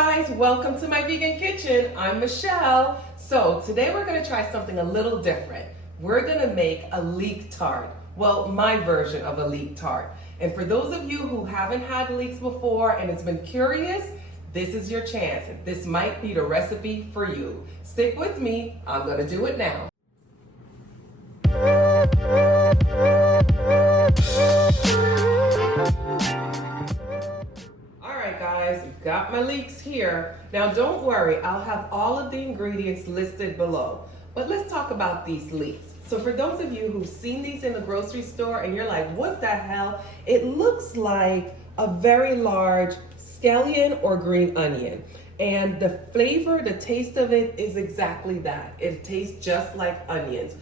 guys, welcome to my vegan kitchen. I'm Michelle. So today we're gonna try something a little different. We're gonna make a leek tart. Well, my version of a leek tart. And for those of you who haven't had leeks before and it's been curious, this is your chance. This might be the recipe for you. Stick with me, I'm gonna do it now. Guys, I've got my leeks here. Now don't worry, I'll have all of the ingredients listed below. But let's talk about these leeks. So for those of you who've seen these in the grocery store and you're like, what the hell? It looks like a very large scallion or green onion. And the flavor, the taste of it is exactly that. It tastes just like onions.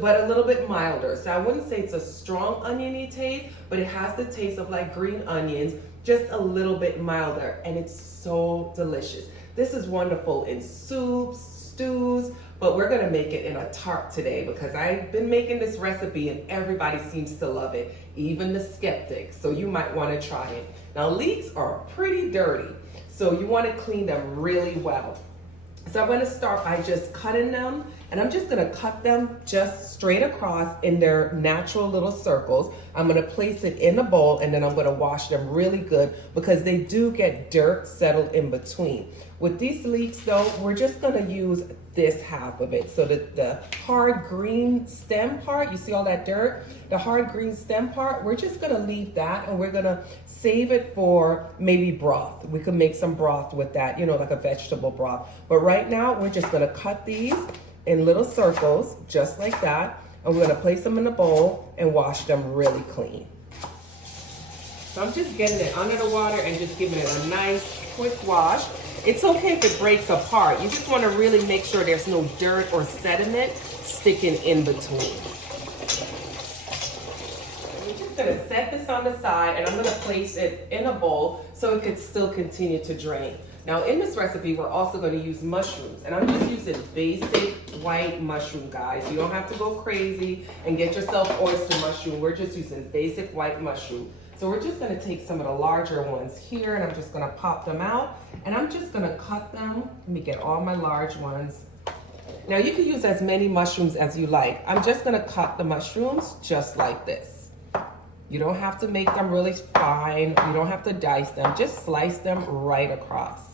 But a little bit milder. So I wouldn't say it's a strong oniony taste, but it has the taste of like green onions, just a little bit milder, and it's so delicious. This is wonderful in soups, stews, but we're gonna make it in a tart today because I've been making this recipe and everybody seems to love it, even the skeptics, so you might wanna try it. Now leeks are pretty dirty, so you wanna clean them really well. So I'm gonna start by just cutting them, and I'm just gonna cut them just straight across in their natural little circles. I'm gonna place it in a bowl, and then I'm gonna wash them really good because they do get dirt settled in between. With these leeks though, we're just gonna use this half of it. So the hard green stem part, you see all that dirt? The hard green stem part, we're just gonna leave that and we're gonna save it for maybe broth. We could make some broth with that, you know, like a vegetable broth. But right now, we're just gonna cut these in little circles, just like that. And we're gonna place them in a bowl and wash them really clean. So I'm just getting it under the water and just giving it a nice quick wash. It's okay if it breaks apart. You just want to really make sure there's no dirt or sediment sticking in between. I'm just going to set this on the side and I'm going to place it in a bowl so it could still continue to drain. Now in this recipe, we're also going to use mushrooms, and I'm just using basic white mushroom, guys. You don't have to go crazy and get yourself oyster mushroom. We're just using basic white mushroom. So we're just gonna take some of the larger ones here and I'm just gonna pop them out and I'm just gonna cut them. Let me get all my large ones. Now you can use as many mushrooms as you like. I'm just gonna cut the mushrooms just like this. You don't have to make them really fine. You don't have to dice them. Just slice them right across.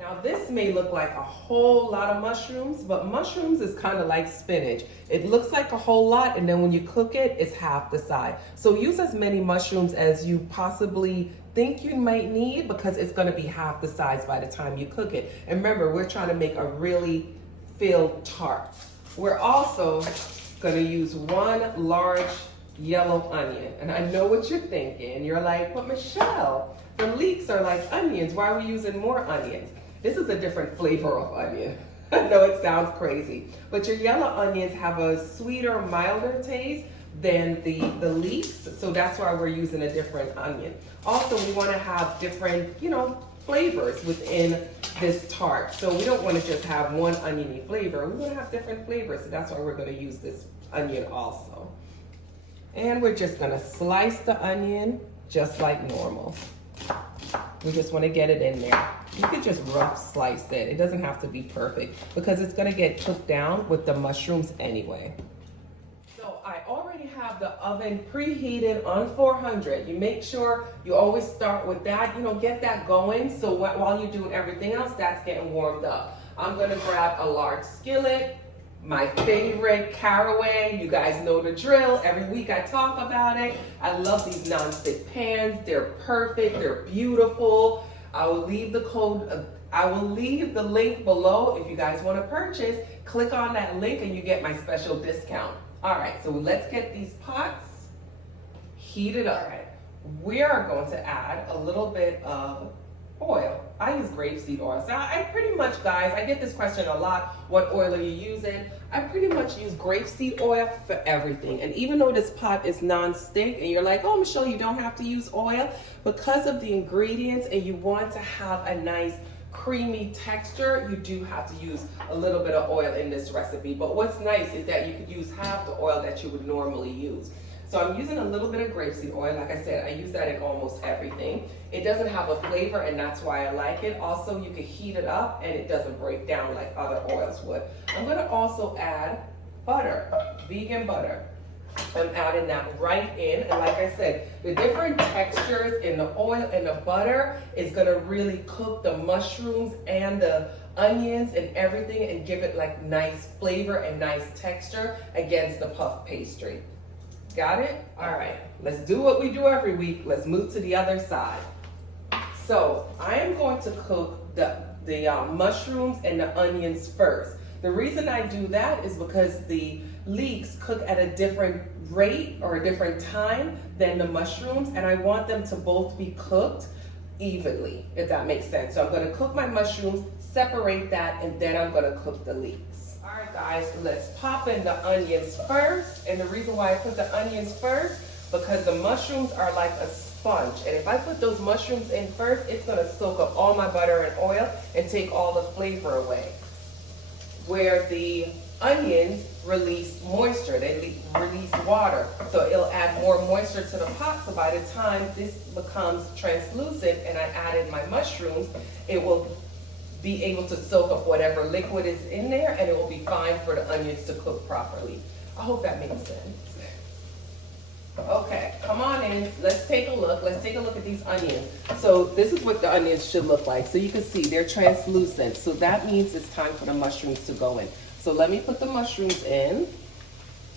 Now this may look like a whole lot of mushrooms, but mushrooms is kind of like spinach. It looks like a whole lot, and then when you cook it, it's half the size. So use as many mushrooms as you possibly think you might need because it's gonna be half the size by the time you cook it. And remember, we're trying to make a really filled tart. We're also gonna use one large yellow onion. And I know what you're thinking. You're like, but Michelle, the leeks are like onions. Why are we using more onions? This is a different flavor of onion. I know it sounds crazy, but your yellow onions have a sweeter, milder taste than the leeks, so that's why we're using a different onion. Also, we want to have different, you know, flavors within this tart. So we don't want to just have one oniony flavor. We want to have different flavors, so that's why we're going to use this onion also. And we're just going to slice the onion just like normal. We just want to get it in there. You could just rough slice it. It doesn't have to be perfect because it's going to get cooked down with the mushrooms anyway. So I already have the oven preheated on 400. You make sure you always start with that, you know, get that going. So while you're doing everything else, that's getting warmed up. I'm going to grab a large skillet. My favorite caraway, you guys know the drill. Every week I talk about it. I love these non-stick pans. They're perfect, they're beautiful. I will leave the link below if you guys want to purchase. Click on that link and you get my special discount. All right, so let's get these pots heated up. All right, we are going to add a little bit of oil. I use grapeseed oil. So I pretty much, guys, I get this question a lot. What oil are you using? I pretty much use grapeseed oil for everything. And even though this pot is non-stick and you're like, oh, Michelle, you don't have to use oil, because of the ingredients and you want to have a nice creamy texture, you do have to use a little bit of oil in this recipe. But what's nice is that you could use half the oil that you would normally use. So I'm using a little bit of grapeseed oil. Like I said, I use that in almost everything. It doesn't have a flavor, and that's why I like it. Also, you can heat it up and it doesn't break down like other oils would. I'm gonna also add butter, vegan butter. I'm adding that right in, and like I said, the different textures in the oil and the butter is gonna really cook the mushrooms and the onions and everything and give it like nice flavor and nice texture against the puff pastry. Got it? All right, let's do what we do every week. Let's move to the other side. So I am going to cook the mushrooms and the onions first. The reason I do that is because the leeks cook at a different rate or a different time than the mushrooms, and I want them to both be cooked evenly, if that makes sense. So I'm going to cook my mushrooms, separate that, and then I'm going to cook the leeks. All right, guys, let's pop in the onions first. And the reason why I put the onions first, because the mushrooms are like a sponge, and if I put those mushrooms in first, it's going to soak up all my butter and oil and take all the flavor away. Where the onions release moisture, they release water, so it'll add more moisture to the pot. So by the time this becomes translucent and I added my mushrooms, it will be able to soak up whatever liquid is in there, and it will be fine for the onions to cook properly. I hope that makes sense. Okay, come on in. Let's take a look. Let's take a look at these onions. So this is what the onions should look like. So you can see they're translucent. So that means it's time for the mushrooms to go in. So let me put the mushrooms in.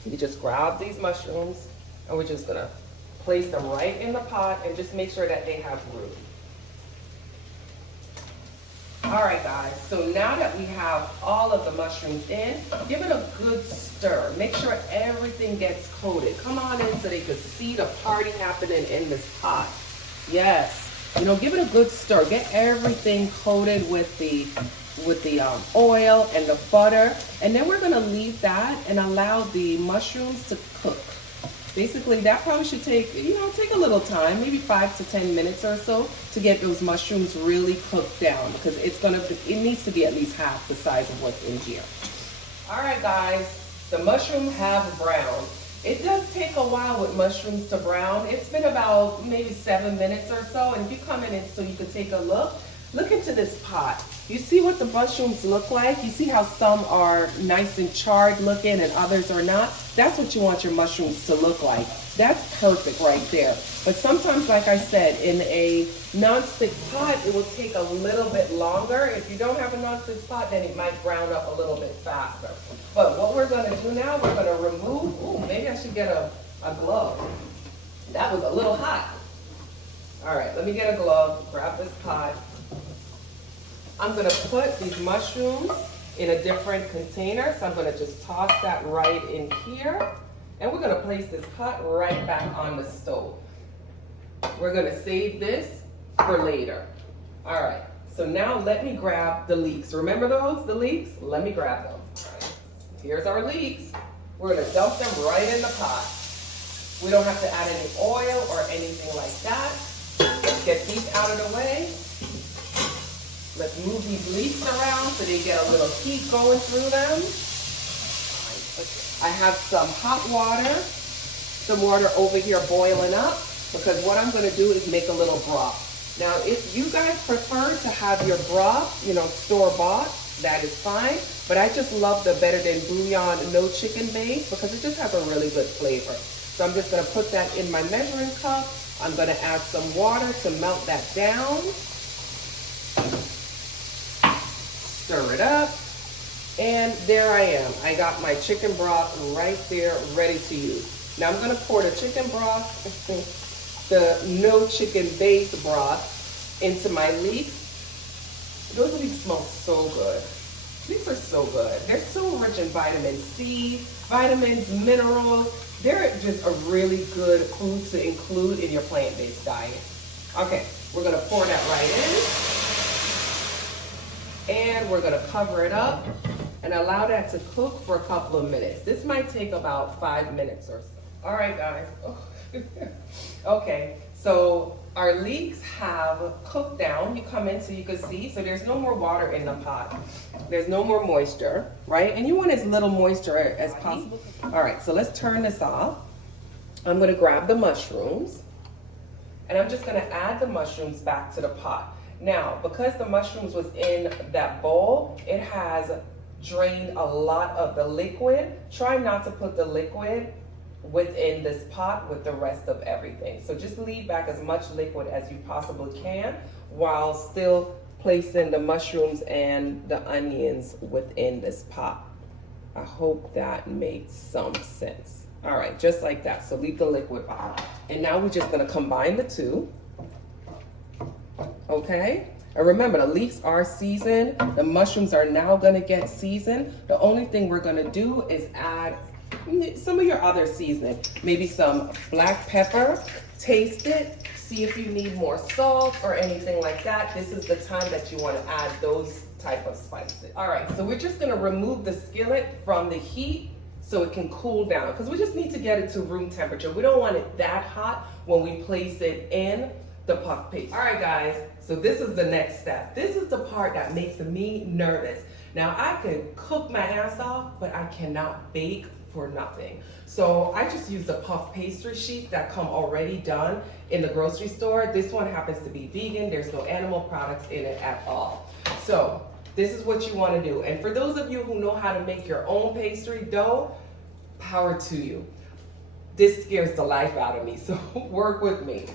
You just grab these mushrooms and we're just gonna place them right in the pot and just make sure that they have room. All right, guys, so now that we have all of the mushrooms in, give it a good stir. Make sure everything gets coated. Come on in so they can see the party happening in this pot. Yes, you know, give it a good stir. Get everything coated with the oil and the butter, and then we're gonna leave that and allow the mushrooms to cook. Basically, that probably should take, take a little time, maybe 5 to 10 minutes or so to get those mushrooms really cooked down, because it needs to be at least half the size of what's in here. All right, guys, the mushrooms have browned. It does take a while with mushrooms to brown. It's been about maybe 7 minutes or so, and if you come in and so you can take a look into this pot. You see what the mushrooms look like? You see how some are nice and charred looking and others are not? That's what you want your mushrooms to look like. That's perfect right there. But sometimes, like I said, in a non-stick pot, it will take a little bit longer. If you don't have a non-stick pot, then it might brown up a little bit faster. But what we're gonna do now, we're gonna remove, maybe I should get a glove. That was a little hot. All right, let me get a glove, grab this pot. I'm gonna put these mushrooms in a different container. So I'm gonna just toss that right in here. And we're gonna place this pot right back on the stove. We're gonna save this for later. All right, so now let me grab the leeks. Remember the leeks? Let me grab them. All right. Here's our leeks. We're gonna dump them right in the pot. We don't have to add any oil or anything like that. Let's get these out of the way. Let's move these leeks around so they get a little heat going through them. I have some hot water, some water over here boiling up, because what I'm gonna do is make a little broth. Now, if you guys prefer to have your broth, store-bought, that is fine, but I just love the Better Than Bouillon no chicken base because it just has a really good flavor. So I'm just gonna put that in my measuring cup. I'm gonna add some water to melt that down. Stir it up, and there I am. I got my chicken broth right there ready to use. Now I'm gonna pour the chicken broth, the no chicken base broth, into my leeks. Those leeks smell so good. These are so good. They're so rich in vitamin C, vitamins, minerals. They're just a really good food to include in your plant-based diet. Okay, we're gonna pour that right in. And we're gonna cover it up and allow that to cook for a couple of minutes. This might take about 5 minutes or so. All right, guys. Okay, so our leeks have cooked down. You come in so you can see. So there's no more water in the pot. There's no more moisture, right? And you want as little moisture as possible. All right, so let's turn this off. I'm gonna grab the mushrooms and I'm just gonna add the mushrooms back to the pot. Now, because the mushrooms was in that bowl, it has drained a lot of the liquid. Try not to put the liquid within this pot with the rest of everything. So just leave back as much liquid as you possibly can while still placing the mushrooms and the onions within this pot. I hope that makes some sense. All right, just like that. So leave the liquid out. And now we're just gonna combine the two. Okay? And remember, the leeks are seasoned. The mushrooms are now gonna get seasoned. The only thing we're gonna do is add some of your other seasoning. Maybe some black pepper, taste it, see if you need more salt or anything like that. This is the time that you wanna add those type of spices. All right, so we're just gonna remove the skillet from the heat so it can cool down, because we just need to get it to room temperature. We don't want it that hot when we place it in the puff paste. All right, guys, so this is the next step. This is the part that makes me nervous. Now, I can cook my ass off, but I cannot bake for nothing. So I just use the puff pastry sheets that come already done in the grocery store. This one happens to be vegan. There's no animal products in it at all. So this is what you want to do. And for those of you who know how to make your own pastry dough, power to you. This scares the life out of me, so work with me.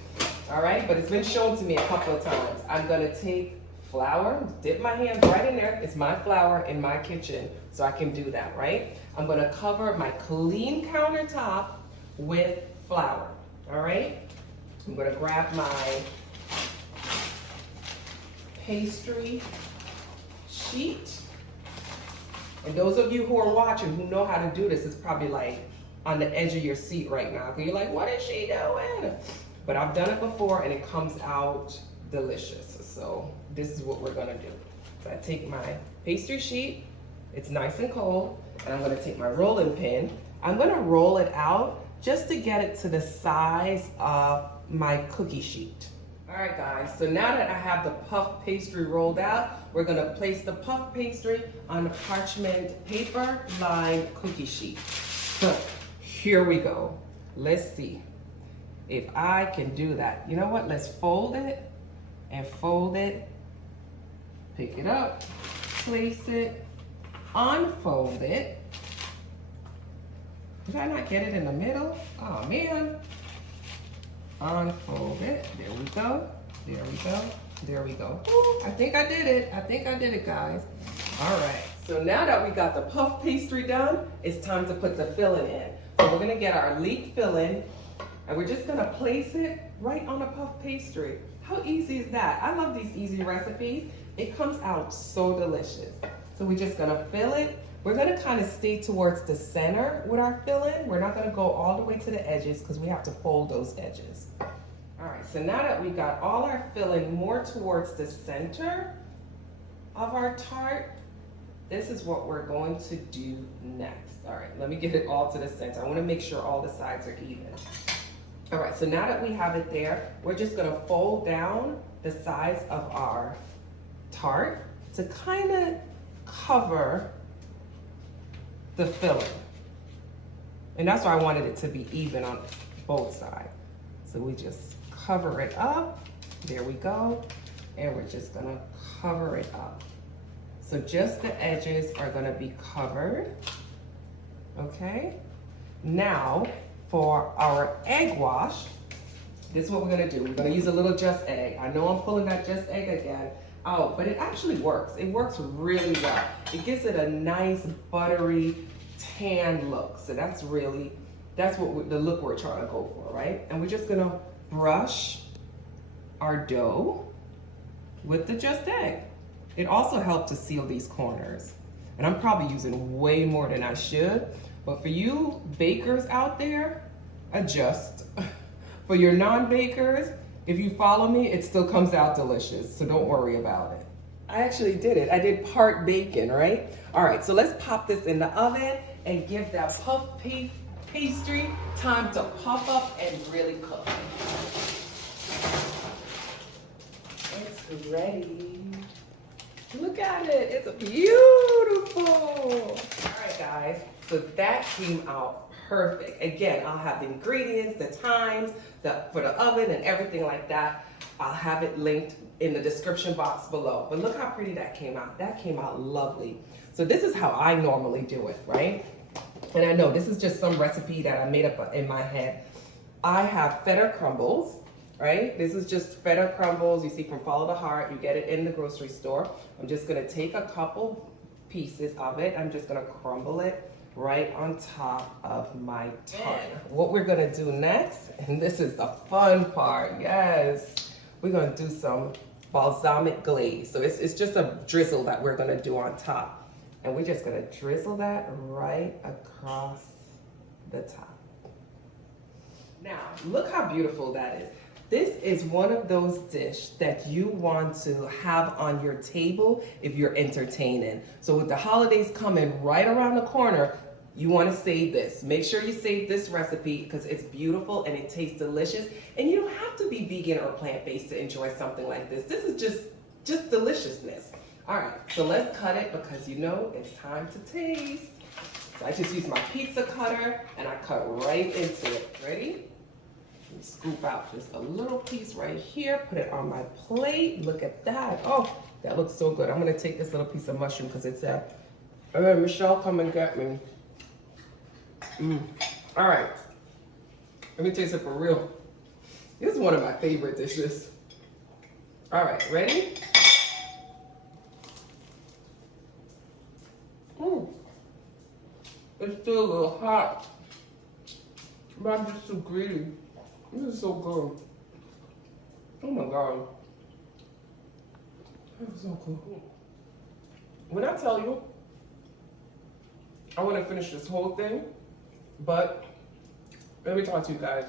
All right, but it's been shown to me a couple of times. I'm gonna take flour, dip my hands right in there. It's my flour in my kitchen, so I can do that, right? I'm gonna cover my clean countertop with flour, all right? I'm gonna grab my pastry sheet. And those of you who are watching who know how to do this, it's probably like on the edge of your seat right now. You're like, what is she doing? But I've done it before and it comes out delicious. So this is what we're gonna do. So I take my pastry sheet, it's nice and cold, and I'm gonna take my rolling pin. I'm gonna roll it out just to get it to the size of my cookie sheet. All right, guys, so now that I have the puff pastry rolled out, we're gonna place the puff pastry on the parchment paper lined cookie sheet. So here we go. Let's see if I can do that. You know what? Let's fold it and fold it. Pick it up, place it, unfold it. Did I not get it in the middle? Oh man. Unfold it. There we go. There we go. There we go. Ooh, I think I did it. I think I did it, guys. All right. So now that we got the puff pastry done, it's time to put the filling in. So we're gonna get our leek filling, and we're just gonna place it right on the puff pastry. How easy is that? I love these easy recipes. It comes out so delicious. So we're just gonna fill it. We're gonna kind of stay towards the center with our filling. We're not gonna go all the way to the edges because we have to fold those edges. All right, so now that we got all our filling more towards the center of our tart, this is what we're going to do next. All right, let me get it all to the center. I wanna make sure all the sides are even. All right, so now that we have it there, we're just gonna fold down the sides of our tart to kind of cover the filling. And that's why I wanted it to be even on both sides. So we just cover it up. There we go. And we're just gonna cover it up. So just the edges are gonna be covered. Okay. Now for our egg wash, this is what we're gonna do. We're gonna use a little Just Egg. I know I'm pulling that Just Egg again out, but it actually works. It works really well. It gives it a nice buttery tan look. So that's what the look we're trying to go for, right? And we're just gonna brush our dough with the Just Egg. It also helps to seal these corners. And I'm probably using way more than I should, but for you bakers out there, adjust. For your non-bakers, if you follow me, it still comes out delicious, so don't worry about it. I actually did it. I did part bacon, right? All right, so let's pop this in the oven and give that puff pastry time to puff up and really cook. It's ready. Look at it, it's beautiful. All right, guys, so that came out perfect. Again, I'll have the ingredients, the times, for the oven and everything like that. I'll have it linked in the description box below. But look how pretty that came out. That came out lovely. So this is how I normally do it, right? And I know this is just some recipe that I made up in my head. I have feta crumbles, right? This is just feta crumbles. You see from Follow the Heart. You get it in the grocery store. I'm just gonna take a couple pieces of it. I'm just gonna crumble it right on top of my tart. What we're gonna do next, and this is the fun part, yes, we're gonna do some balsamic glaze. So it's just a drizzle that we're gonna do on top. And we're just gonna drizzle that right across the top. Now, look how beautiful that is. This is one of those dishes that you want to have on your table if you're entertaining. So with the holidays coming right around the corner, you want to save this. Make sure you save this recipe because it's beautiful and it tastes delicious. And you don't have to be vegan or plant-based to enjoy something like this. This is just deliciousness. All right, so let's cut it because you know it's time to taste. So I just use my pizza cutter and I cut right into it. Ready? Let me scoop out just a little piece right here, put it on my plate. Look at that. Oh, that looks so good. I'm gonna take this little piece of mushroom because it's there. All right, Michelle, come and get me. All right, let me taste it for real. This is one of my favorite dishes. All right, ready? It's still a little hot, but I'm just too greedy. This is so good. Oh my God. That's so cool. When I tell you, I want to finish this whole thing, but let me talk to you guys.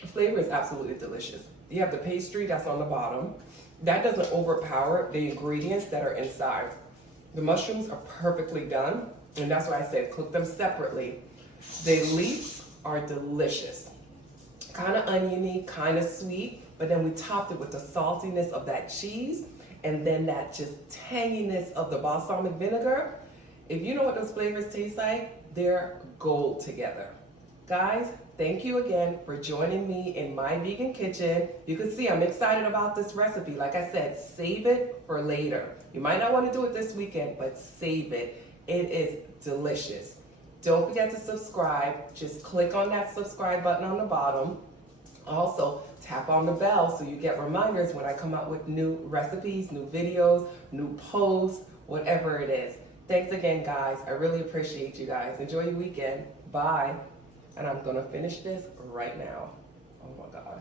The flavor is absolutely delicious. You have the pastry that's on the bottom. That doesn't overpower the ingredients that are inside. The mushrooms are perfectly done, and that's why I said cook them separately. The leeks are delicious. Kind of oniony, kind of sweet, but then we topped it with the saltiness of that cheese and then that just tanginess of the balsamic vinegar. If you know what those flavors taste like, they're gold together. Guys, thank you again for joining me in my vegan kitchen. You can see I'm excited about this recipe. Like I said, save it for later. You might not want to do it this weekend, but save it. It is delicious. Don't forget to subscribe. Just click on that subscribe button on the bottom. Also, tap on the bell so you get reminders when I come out with new recipes, new videos, new posts, whatever it is. Thanks again, guys. I really appreciate you guys. Enjoy your weekend. Bye. And I'm gonna finish this right now. Oh my God.